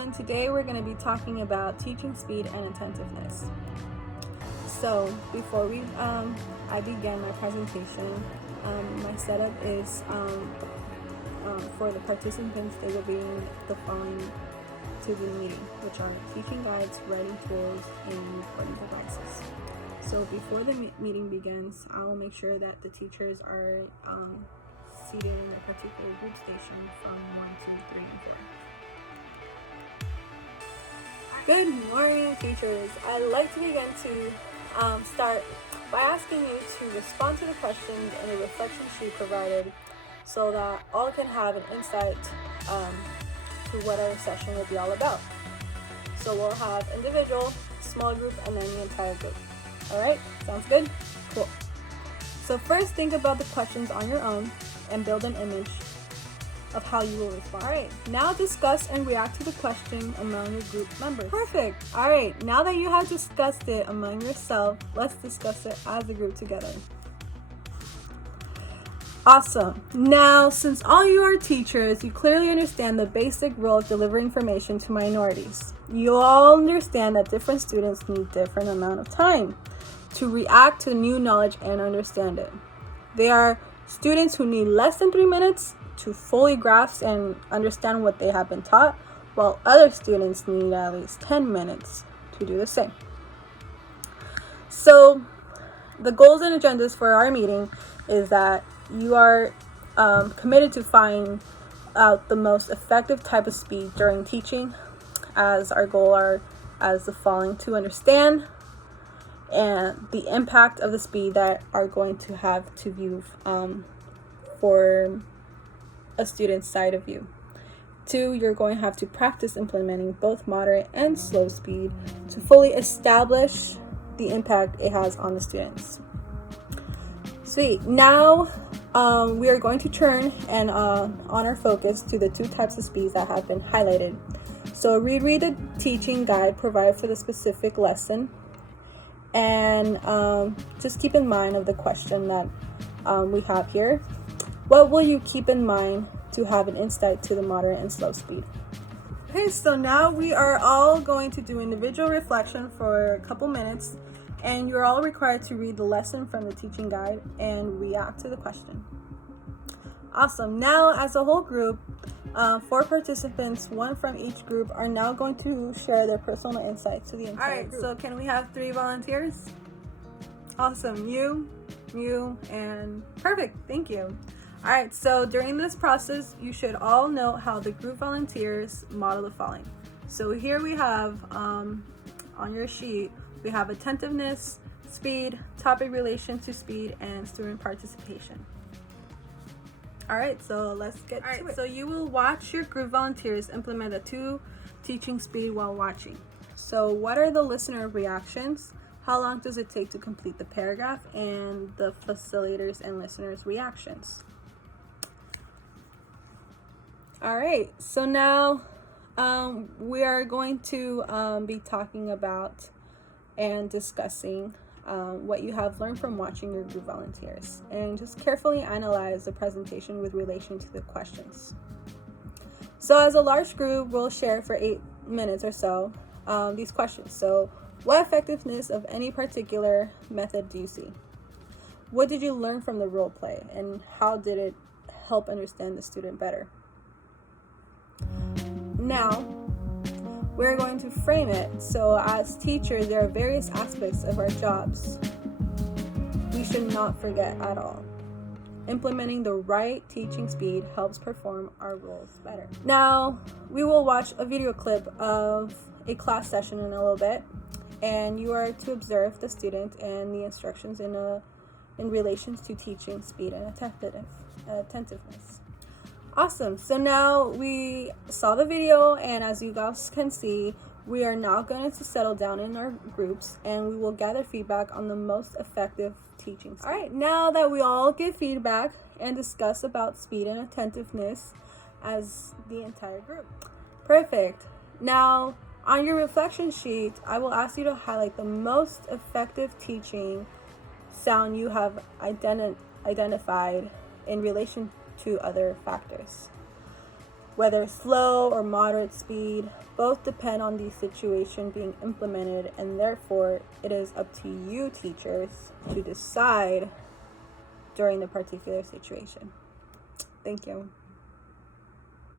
everyone. Today we're going to be talking about teaching speed and attentiveness. So before I begin my presentation, my setup is for the participants. They will be the following to the meeting, which are teaching guides, writing tools, and recording devices. So before the meeting begins, I will make sure that the teachers are seated in a particular group station from 1, 2, 3, and 4. Good morning, teachers. I'd like to begin to start by asking you to respond to the questions in the reflection sheet provided so that all can have an insight to what our session will be all about. So we'll have individual, small group, and then the entire group. All right, sounds good? Cool. So first, think about the questions on your own and build an image of how you will respond. All right, now discuss and react to the question among your group members. Perfect. All right, now that you have discussed it among yourself, let's discuss it as a group together. Awesome. Now, since all you are teachers, you clearly understand the basic role of delivering information to minorities. You all understand that different students need different amount of time to react to new knowledge and understand it. There are students who need less than 3 minutes to fully grasp and understand what they have been taught, while other students need at least 10 minutes to do the same. So the goals and agendas for our meeting is that you are committed to find out the most effective type of speed during teaching, as our goal are as the following: to understand and the impact of the speed that are going to have to view for a student's side of view. 2, you're going to have to practice implementing both moderate and slow speed to fully establish the impact it has on the students. Sweet. Now we are going to turn and on our focus to the 2 types of speeds that have been highlighted. So read the teaching guide provided for the specific lesson, and just keep in mind of the question that we have here. What will you keep in mind to have an insight to the moderate and slow speed? Okay, so now we are all going to do individual reflection for a couple minutes, and you're all required to read the lesson from the teaching guide and react to the question. Awesome. Now, as a whole group, 4 participants, 1 from each group, are now going to share their personal insights to the entire group. So can we have 3 volunteers? Awesome. You, and perfect. Thank you. All right, so during this process, you should all note how the group volunteers model the following. So here we have, on your sheet, we have attentiveness, speed, topic relation to speed, and student participation. All right, so let's get to it. So you will watch your group volunteers implement the 2 teaching speed while watching. So what are the listener reactions? How long does it take to complete the paragraph? And the facilitators and listeners' reactions. All right, so now we are going to be talking about and discussing what you have learned from watching your group volunteers, and just carefully analyze the presentation with relation to the questions. So as a large group, we'll share for 8 minutes or so these questions. So what effectiveness of any particular method do you see? What did you learn from the role play, and how did it help understand the student better? Now, we're going to frame it. So as teachers, there are various aspects of our jobs we should not forget at all. Implementing the right teaching speed helps perform our roles better. Now, we will watch a video clip of a class session in a little bit, and you are to observe the student and the instructions in relation to teaching speed and attentiveness. Awesome. So now we saw the video, and as you guys can see, we are now going to settle down in our groups, and we will gather feedback on the most effective teaching. All right, now that we all give feedback and discuss about speed and attentiveness as the entire group. Perfect. Now, on your reflection sheet, I will ask you to highlight the most effective teaching sound you have identified in relation to other factors. Whether slow or moderate speed, both depend on the situation being implemented, and therefore it is up to you teachers to decide during the particular situation. Thank you.